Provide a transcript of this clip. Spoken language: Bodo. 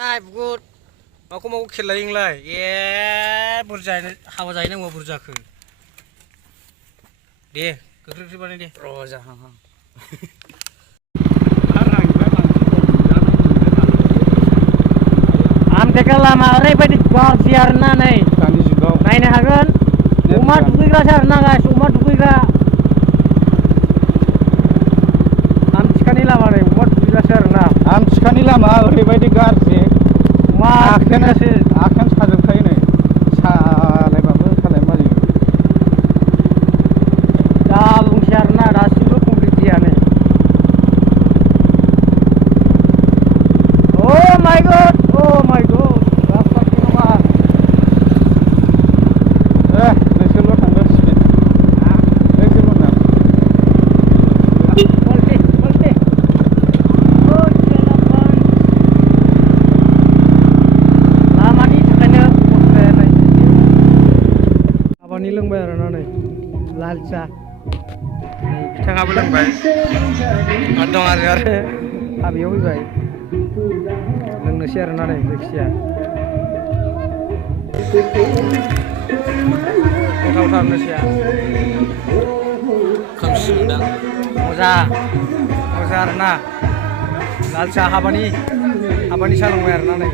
नाय बुगुद माखौ खेल लायोंलाय ए बुरजा हाबा जाहैनांगौ बुरजाखो दे गोख्रै बानाय दे र' जाहां आमटेका लामा ओरैबायदि गाज्रि आरोना नै दानि जुगाव नायनो हागोन अमा दुगैग्रासो आरोना गाइस अमा दुगैग्रा आमथिखानि लामा नै अमा दुगैग्रासो आरोना आमथिखानि लामा ओरैबायदि गाज्रि अमा आखायानो साजोबखायो नै सालायबाबो सालाय मारियो दा बुंसै आरोना दासिमबो कमप्लिट जाया नै Oh my god! रास्ता नङा नोंसोरल' थांदों स्पिड नोंसोरल' ना लामानि थाखायनो हाबानि लोंबाय आरोना नै लाल सा बिथाङाबो लोंबाय दं आरो हाबायाव फैबाय लोंनोसै आरोना नै जायखिजाया गोथावथारनोसैया खोमसि मोनदां मोजां आरोना लाल साहा हाबानि साहा लोंबाय आरोना नै